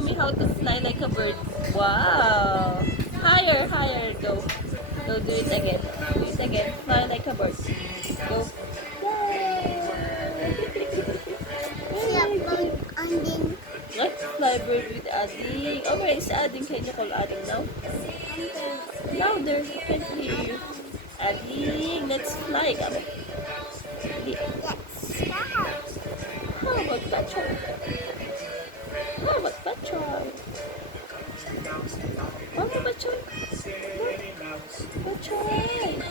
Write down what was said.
show me how to fly like a bird. Wow. Higher, higher. Go. Go, do it again. Do it again. Fly like a bird. Go. Yay! Very good. Let's fly bird with Ading. Oh, where is Ading? Can you call Ading now? Louder. I can't hear you. Ading, let's fly. Come on. How about Pachoy? How about Pachoy? How about Pachoy? Pachoy.